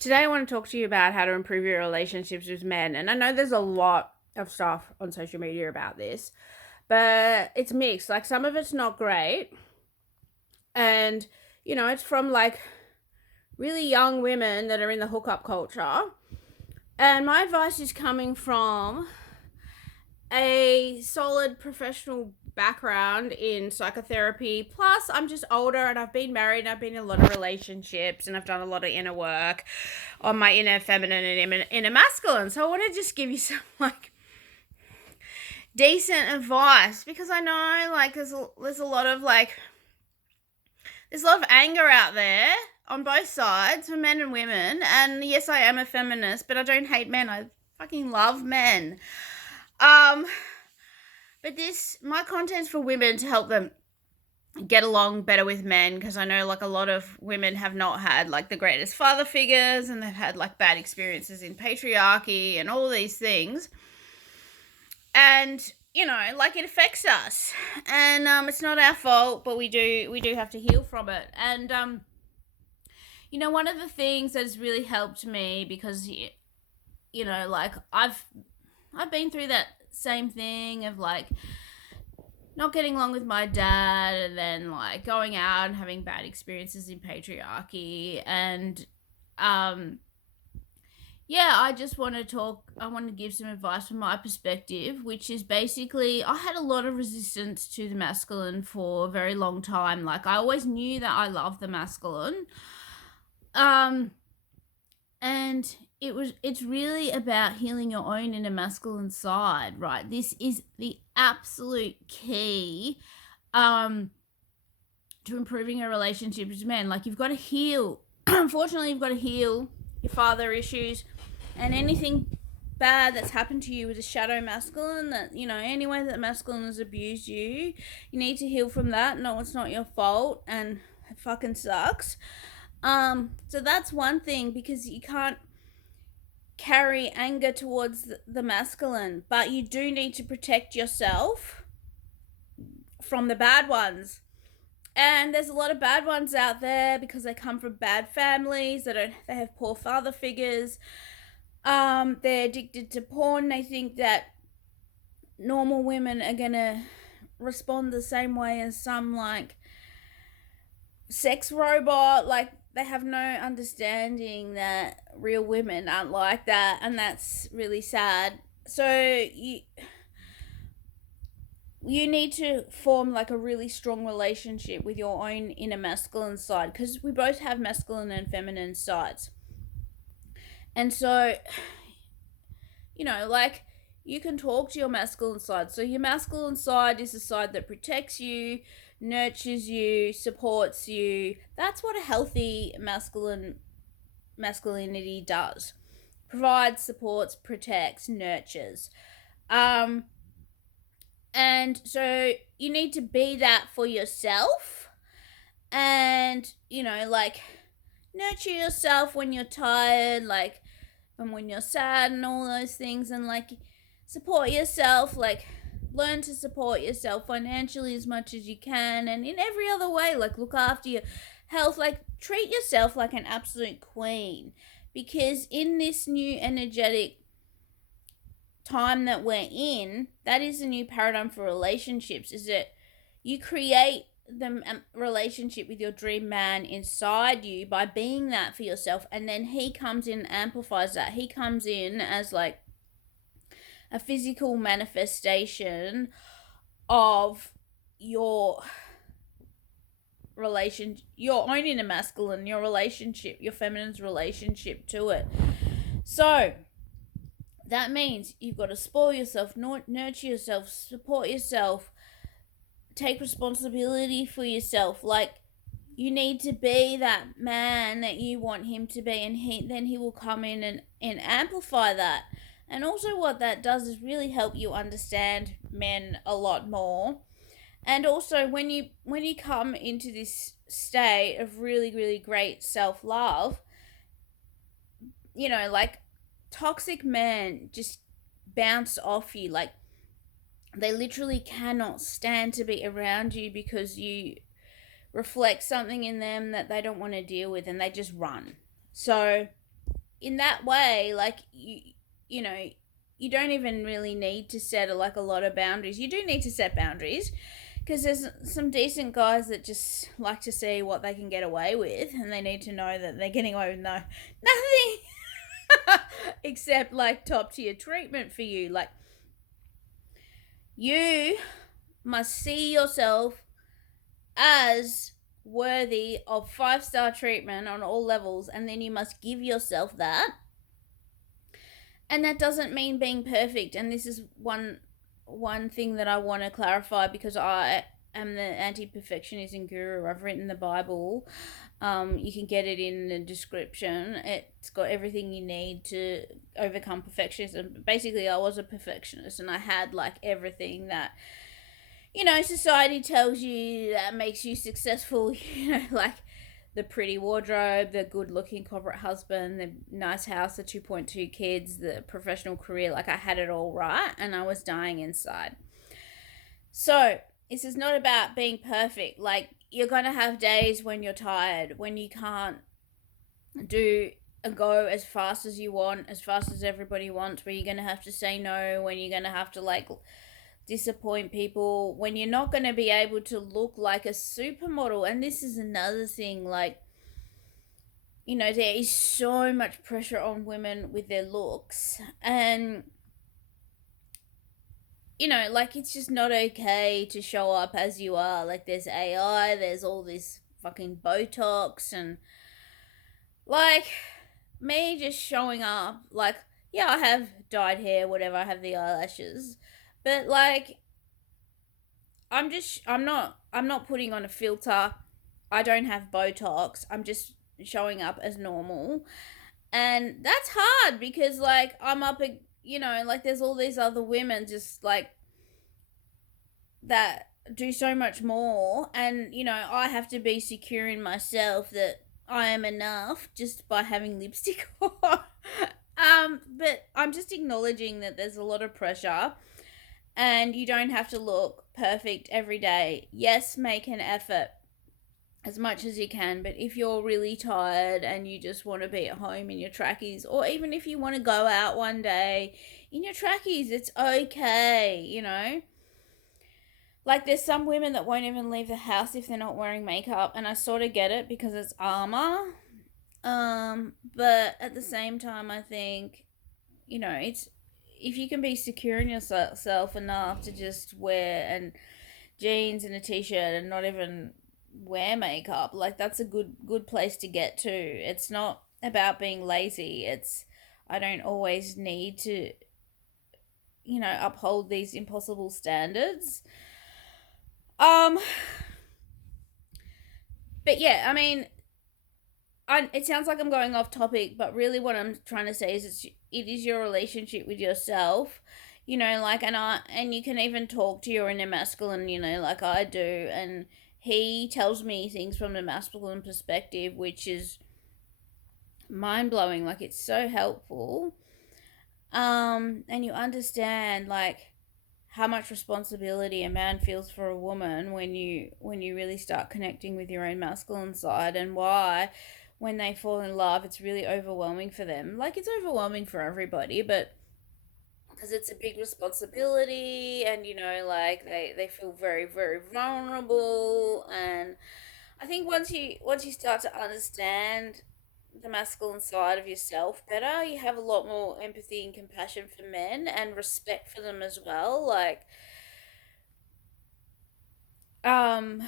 Today I want to talk to you about how to improve your relationships with men. And I know there's a lot of stuff on social media about this, but it's mixed. Like some of it's not great. And, it's from like really young women that are in the hookup culture. And my advice is coming from a solid professional background in psychotherapy. Plus, I'm just older and I've been married and I've been in a lot of relationships and I've done a lot of inner work on my inner feminine and inner masculine. So I want to just give you some like decent advice because I know like there's a lot of anger out there on both sides for men and women. And yes, I am a feminist, but I don't hate men. I fucking love men. But my content's for women to help them get along better with men, because I know like a lot of women have not had like the greatest father figures and they've had like bad experiences in patriarchy and all these things. And like it affects us, and it's not our fault, but we do have to heal from it. And one of the things that has really helped me, because like I've been through that same thing of like not getting along with my dad, and then like going out and having bad experiences in patriarchy. And I just want to I want to give some advice from my perspective, which is basically I had a lot of resistance to the masculine for a very long time. Like I always knew that I loved the masculine. And it's really about healing your own inner masculine side, right? This is the absolute key to improving a relationship with men. Like you've got to heal. Unfortunately, you've got to heal your father issues and anything bad that's happened to you with a shadow masculine, that any way that masculine has abused you need to heal from that. No, it's not your fault and it fucking sucks. So that's one thing, because you can't carry anger towards the masculine, but you do need to protect yourself from the bad ones. And there's a lot of bad ones out there because they come from bad families. They have poor father figures. They're addicted to porn. They think that normal women are gonna respond the same way as some like sex robot. Like they have no understanding that real women aren't like that, and that's really sad. So you need to form like a really strong relationship with your own inner masculine side, because we both have masculine and feminine sides. And so like you can talk to your masculine side. So your masculine side is the side that protects you, nurtures you, supports you. That's what a healthy masculinity does. Provides, supports, protects, nurtures. And so you need to be that for yourself, and like nurture yourself when you're tired, like, and when you're sad and all those things, and like support yourself, like learn to support yourself financially as much as you can, and in every other way, like look after your health, like treat yourself like an absolute queen. Because in this new energetic time that we're in, that is a new paradigm for relationships, is that you create the relationship with your dream man inside you by being that for yourself, and then he comes in and amplifies that. He comes in as like a physical manifestation of your your own inner masculine, your relationship, your feminine's relationship to it. So that means you've got to spoil yourself, nurture yourself, support yourself, take responsibility for yourself. Like you need to be that man that you want him to be, and he will come in and amplify that. And also what that does is really help you understand men a lot more. And also when you come into this state of really, really great self-love, like toxic men just bounce off you. Like they literally cannot stand to be around you because you reflect something in them that they don't want to deal with, and they just run. So in that way, like you know, you don't even really need to set like a lot of boundaries. You do need to set boundaries because there's some decent guys that just like to see what they can get away with, and they need to know that they're getting away with nothing except like top tier treatment for you. Like, you must see yourself as worthy of 5-star treatment on all levels, and then you must give yourself that. And that doesn't mean being perfect. And this is one thing that I want to clarify, because I am the anti-perfectionism guru. I've written the Bible. You can get it in the description. It's got everything you need to overcome perfectionism. Basically, I was a perfectionist, and I had like everything that society tells you that makes you successful. Like the pretty wardrobe, the good looking corporate husband, the nice house, the 2.2 kids, the professional career. Like, I had it all right, and I was dying inside. So, this is not about being perfect. Like, you're going to have days when you're tired, when you can't do and go as fast as you want, as fast as everybody wants, where you're going to have to say no, when you're going to have to like disappoint people, when you're not going to be able to look like a supermodel. And this is another thing, like, there is so much pressure on women with their looks, and like, it's just not okay to show up as you are. Like, there's AI, there's all this fucking Botox, and like, me just showing up, like, yeah, I have dyed hair, whatever, I have the eyelashes, but like, I'm not putting on a filter. I don't have Botox. I'm just showing up as normal. And that's hard because like I'm up like there's all these other women just like that do so much more, and I have to be secure in myself that I am enough just by having lipstick on. But I'm just acknowledging that there's a lot of pressure, and you don't have to look perfect every day. Yes, make an effort as much as you can, but if you're really tired and you just want to be at home in your trackies, or even if you want to go out one day in your trackies, it's okay. Like, there's some women that won't even leave the house if they're not wearing makeup, and I sort of get it because it's armor. But at the same time, I think, it's if you can be secure in yourself enough to just wear and jeans and a t-shirt and not even wear makeup, like, that's a good place to get to. It's not about being lazy. It's I don't always need to uphold these impossible standards. um but yeah, I mean, it sounds like I'm going off topic, but really what I'm trying to say is it is your relationship with yourself. Like, and you can even talk to your inner masculine, like I do, and he tells me things from the masculine perspective, which is mind blowing. Like, it's so helpful. And you understand like how much responsibility a man feels for a woman when you really start connecting with your own masculine side, and why when they fall in love it's really overwhelming for them. Like, it's overwhelming for everybody, but because it's a big responsibility, and like they feel very, very vulnerable. And I think once you start to understand the masculine side of yourself better, you have a lot more empathy and compassion for men, and respect for them as well. Like, um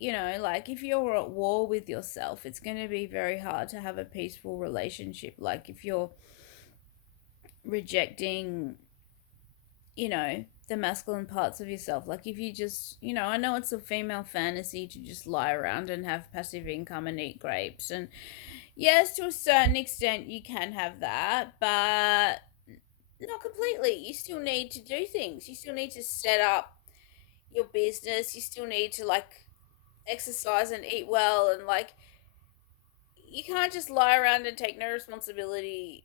like, if you're at war with yourself, it's going to be very hard to have a peaceful relationship. Like, if you're rejecting the masculine parts of yourself. Like, if you just I know it's a female fantasy to just lie around and have passive income and eat grapes, and yes, to a certain extent you can have that, but not completely. You still need to do things. You still need to set up your business. You still need to like exercise and eat well, and like, you can't just lie around and take no responsibility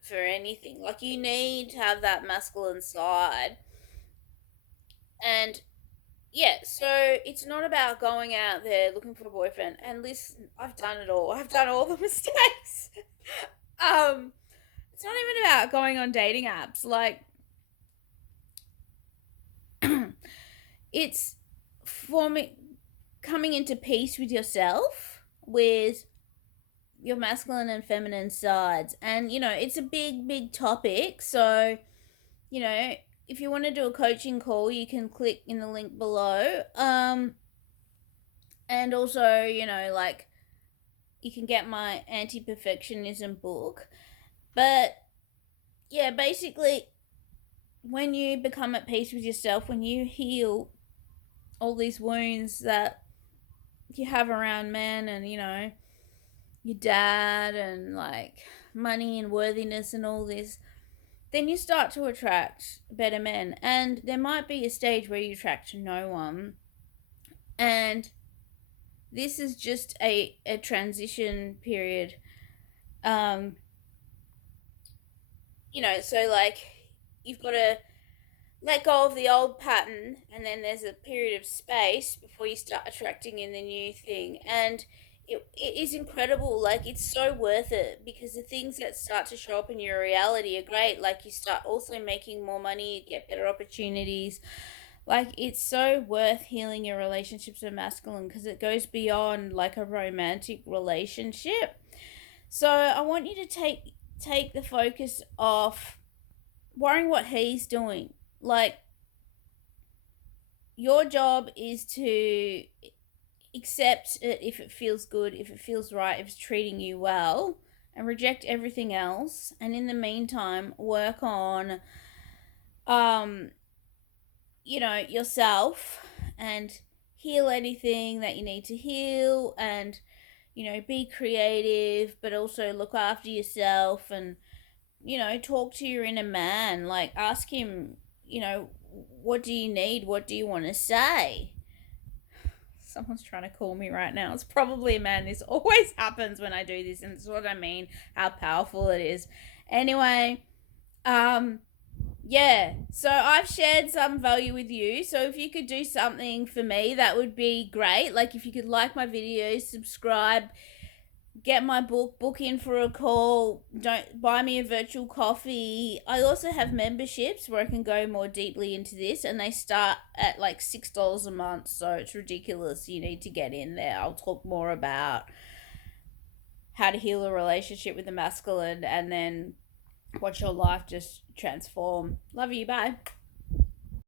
for anything. Like, you need to have that masculine side. And yeah, so it's not about going out there looking for a boyfriend. And listen, I've done it all. I've done all the mistakes. It's not even about going on dating apps. Like, it's forming, coming into peace with yourself, with your masculine and feminine sides. And, it's a big, big topic. So, you know, if you want to do a coaching call, you can click in the link below. And also, like, you can get my anti perfectionism book. But yeah, basically, when you become at peace with yourself, when you heal all these wounds that you have around men and, your dad and like money and worthiness and all this, then you start to attract better men. And there might be a stage where you attract no one. And this is just a transition period. Um, so like you've got to let go of the old pattern, and then there's a period of space before you start attracting in the new thing. And it is incredible. Like, it's so worth it, because the things that start to show up in your reality are great. Like, you start also making more money, you get better opportunities. Like, it's so worth healing your relationships with masculine, because it goes beyond like a romantic relationship. So I want you to take the focus off worrying what he's doing. Like, your job is to accept it if it feels good, if it feels right, if it's treating you well, and reject everything else. And in the meantime, work on, um, yourself, and heal anything that you need to heal, and, be creative, but also look after yourself. And, talk to your inner man. Like, ask him, what do you need? What do you want to say? Someone's trying to call me right now. It's probably a man. This always happens when I do this, and it's what I mean, how powerful it is. Anyway, um, yeah. So I've shared some value with you. So if you could do something for me, that would be great. Like, if you could like my videos, subscribe, get my book in for a call, don't buy me a virtual coffee. I also have memberships where I can go more deeply into this, and they start at like $6 a month, so it's ridiculous. You need to get in there. I'll talk more about how to heal a relationship with the masculine, and then watch your life just transform. Love you, bye.